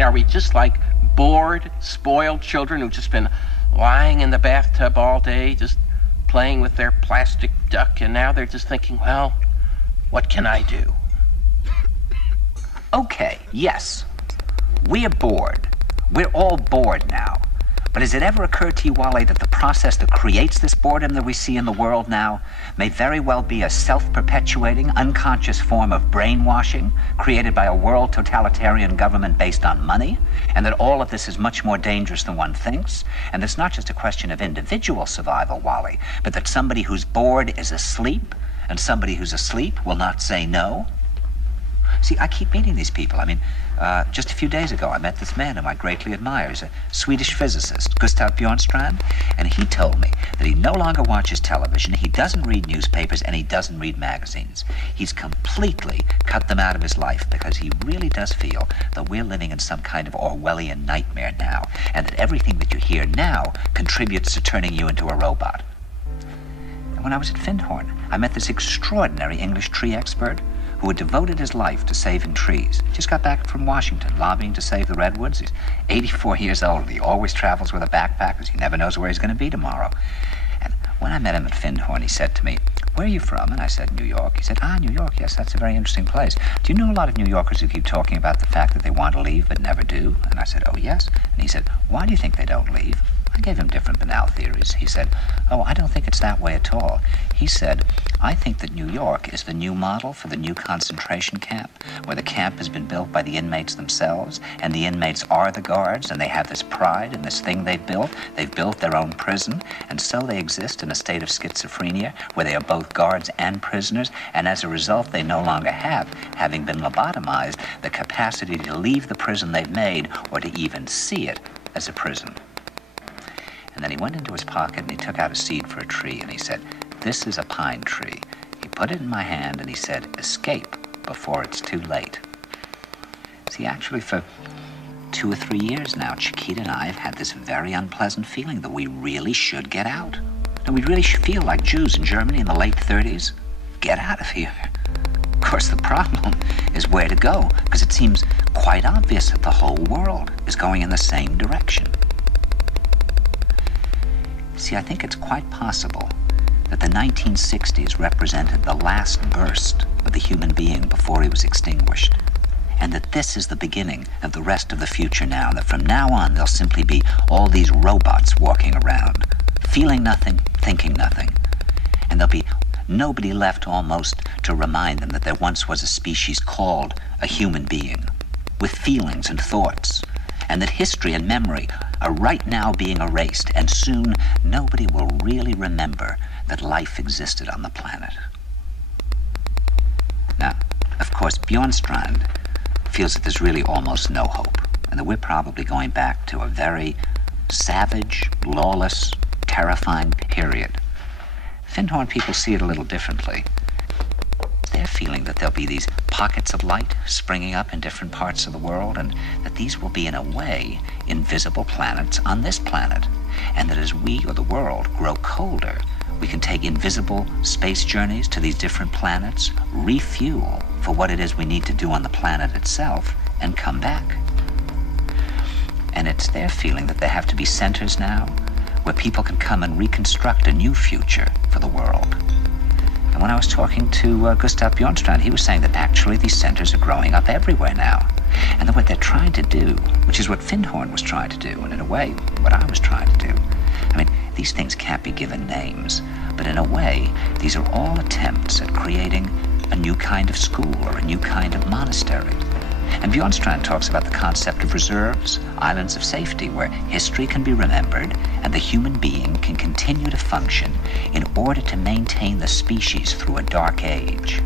mean, are we just like bored, spoiled children who've just been lying in the bathtub all day, just playing with their plastic duck, and now they're just thinking, well, what can I do? Okay, yes. We are bored. We're all bored now. But has it ever occurred to you, Wally, that the process that creates this boredom that we see in the world now may very well be a self-perpetuating, unconscious form of brainwashing created by a world totalitarian government based on money, and that all of this is much more dangerous than one thinks, and it's not just a question of individual survival, Wally, but that somebody who's bored is asleep, and somebody who's asleep will not say no? See, I keep meeting these people. I mean, just a few days ago, I met this man whom I greatly admire. He's a Swedish physicist, Gustav Bjornstrand, and he told me that he no longer watches television, he doesn't read newspapers, and he doesn't read magazines. He's completely cut them out of his life because he really does feel that we're living in some kind of Orwellian nightmare now, and that everything that you hear now contributes to turning you into a robot. And when I was at Findhorn, I met this extraordinary English tree expert who had devoted his life to saving trees. He just got back from Washington, lobbying to save the redwoods. He's 84 years old. He always travels with a backpack because he never knows where he's going to be tomorrow. And when I met him at Findhorn, he said to me, "Where are you from?" And I said, "New York." He said, "Ah, New York, yes, that's a very interesting place. Do you know a lot of New Yorkers who keep talking about the fact that they want to leave but never do?" And I said, "Oh, yes." And he said, "Why do you think they don't leave?" I gave him different banal theories. He said, "Oh, I don't think it's that way at all." He said, "I think that New York is the new model for the new concentration camp, where the camp has been built by the inmates themselves, and the inmates are the guards, and they have this pride in this thing they've built. They've built their own prison, and so they exist in a state of schizophrenia, where they are both guards and prisoners, and as a result, they no longer have, having been lobotomized, the capacity to leave the prison they've made, or to even see it as a prison." And then he went into his pocket and he took out a seed for a tree and he said, "This is a pine tree." He put it in my hand and he said, "Escape before it's too late." See, actually for 2 or 3 years now, Chiquita and I have had this very unpleasant feeling that we really should get out. And we really should feel like Jews in Germany in the late 30s. Get out of here. Of course, the problem is where to go, because it seems quite obvious that the whole world is going in the same direction. See, I think it's quite possible that the 1960s represented the last burst of the human being before he was extinguished, and that this is the beginning of the rest of the future now, and that from now on there'll simply be all these robots walking around, feeling nothing, thinking nothing, and there'll be nobody left almost to remind them that there once was a species called a human being, with feelings and thoughts, and that history and memory are right now being erased, and soon nobody will really remember that life existed on the planet. Now, of course, Bjornstrand feels that there's really almost no hope, and that we're probably going back to a very savage, lawless, terrifying period. Findhorn people see it a little differently. They're feeling that there'll be these pockets of light springing up in different parts of the world, and that these will be, in a way, invisible planets on this planet. And that as we, or the world, grow colder, we can take invisible space journeys to these different planets, refuel for what it is we need to do on the planet itself, and come back. And it's their feeling that there have to be centers now where people can come and reconstruct a new future for the world. And when I was talking to Gustav Bjornstrand, he was saying that actually these centers are growing up everywhere now. And that what they're trying to do, which is what Findhorn was trying to do, and in a way, what I was trying to do. I mean, these things can't be given names, but in a way, these are all attempts at creating a new kind of school or a new kind of monastery. And Bjornstrand talks about the concept of reserves, islands of safety, where history can be remembered and the human being can continue to function in order to maintain the species through a dark age.